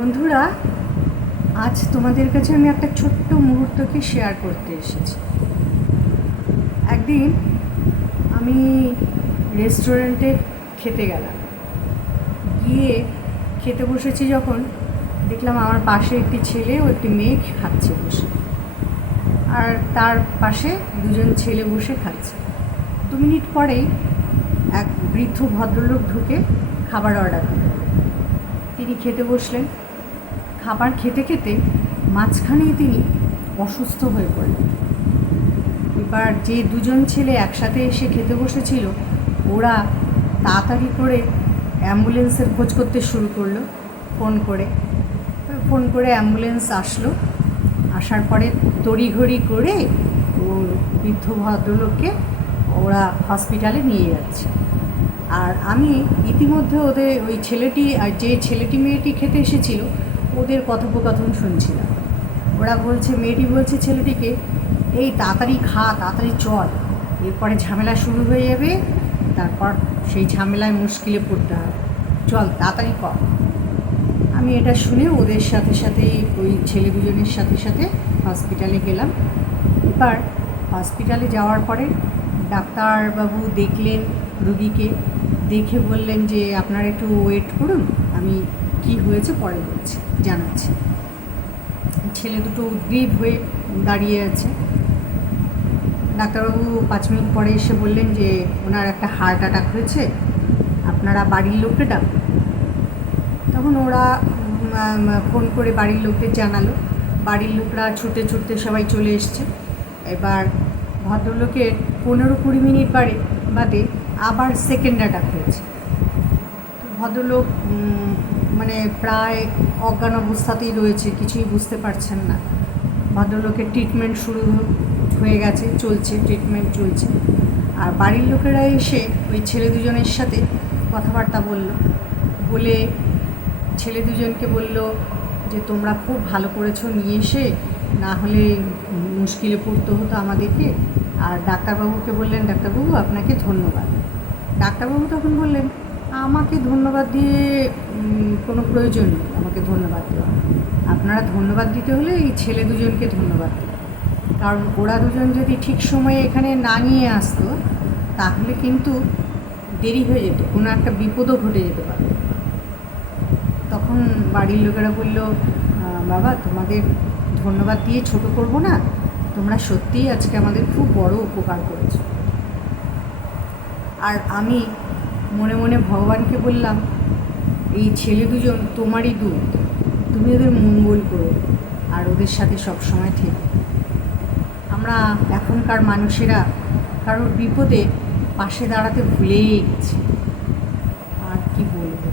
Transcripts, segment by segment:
বন্ধুরা, আজ তোমাদের কাছে আমি একটা ছোট্ট মুহূর্তকে শেয়ার করতে এসেছি। একদিন আমি রেস্টুরেন্টে খেতে গেলাম। গিয়ে খেতে বসেছি যখন, দেখলাম আমার পাশে একটি ছেলে ও একটি মেয়ে খাচ্ছে বসে, আর তার পাশে দুজন ছেলে বসে খাচ্ছে। 2 মিনিট পরেই এক বৃদ্ধ ভদ্রলোক ঢুকে খাবার অর্ডার দিলেন। তিনি খেতে বসলেন। খাবার খেতে খেতে মাঝখানেই তিনি অসুস্থ হয়ে পড়লেন। এবার যে দুজন ছেলে একসাথে এসে খেতে বসেছিল, ওরা তাড়াতাড়ি করে অ্যাম্বুলেন্সের খোঁজ করতে শুরু করলো। ফোন করে অ্যাম্বুলেন্স আসলো। আসার পরে তড়িঘড়ি করে ওর বৃদ্ধ ভদ্রলোককে ওরা হসপিটালে নিয়ে যাচ্ছে। আর আমি ইতিমধ্যে ওদের ওই ছেলেটি আর যে ছেলেটি মেয়েটি খেতে এসেছিল ওদের কথোপকথন শুনছিলাম। ওরা বলছে, মেয়েটি বলছে ছেলেটিকে, এই তাড়াতাড়ি খা, তাড়াতাড়ি চল, এরপরে ঝামেলা শুরু হয়ে যাবে, তারপর সেই ঝামেলায় মুশকিলে পড়তে হবে, চল তাড়াতাড়ি কর। আমি এটা শুনে ওদের সাথে সাথে ওই ছেলে দুজনের সাথে সাথে হসপিটালে গেলাম। এবার হসপিটালে যাওয়ার পরে ডাক্তারবাবু দেখলেন রুগীকে, দেখে বললেন যে আপনারা একটু ওয়েট করুন, আমি কি হয়েছে পরে জানাচ্ছি। ছেলে দুটো উদ্গ্রীব হয়ে দাঁড়িয়ে আছে। ডাক্তারবাবু 5 মিনিট পরে এসে বললেন যে ওনার একটা হার্ট অ্যাটাক হয়েছে, আপনারা বাড়ির লোককে ডাকুন। তখন ওরা ফোন করে বাড়ির লোকদের জানালো। বাড়ির লোকরা ছুটে ছুটতে সবাই চলে এসছে। এবার ভদ্রলোকের 15-20 মিনিট বাদে আবার সেকেন্ড অ্যাটাক হয়েছে। ভদ্রলোক মানে প্রায় অজ্ঞান অবস্থাতেই রয়েছে, কিছুই বুঝতে পারছেন না। ভদ্রলোকের ট্রিটমেন্ট শুরু হয়ে গেছে, ট্রিটমেন্ট চলছে। আর বাড়ির লোকেরা এসে ওই ছেলে দুজনের সাথে কথাবার্তা বলে ছেলে দুজনকে বলল যে তোমরা খুব ভালো করেছো নিয়ে এসে, না হলে মুশকিলে পড়তে হতো আমাদেরকে। আর ডাক্তারবাবুকে বললেন, ডাক্তারবাবু আপনাকে ধন্যবাদ। ডাক্তারবাবু তখন বললেন, আমাকে ধন্যবাদ দিয়ে কোনো প্রয়োজন নেই, আমাকে ধন্যবাদ দেওয়া। আপনারা ধন্যবাদ দিতে হলে এই ছেলে দুজনকে ধন্যবাদ দিন, কারণ ওরা দুজন যদি ঠিক সময়ে এখানে না নিয়ে আসতো তাহলে কিন্তু দেরি হয়ে যেত, কোনো একটা বিপদও ঘটে যেতে পারত। তখন বাড়ির লোকেরা বলল, বাবা তোমাদের ধন্যবাদ দিয়ে ছোট করব না, তোমরা সত্যিই আজকে আমাদের খুব বড় উপকার করেছো। আর আমি মনে মনে ভগবানকে বললাম, এই ছেলে দুজন তোমারই দূত, তুমি ওদের মঙ্গল করো আর ওদের সাথে সবসময় থেকো। আমরা এখনকার মানুষেরা কারোর বিপদে পাশে দাঁড়াতে ভুলেই গেছি। আর কি বলবো,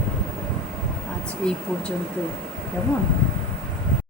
আজ এই পর্যন্ত, কেমন?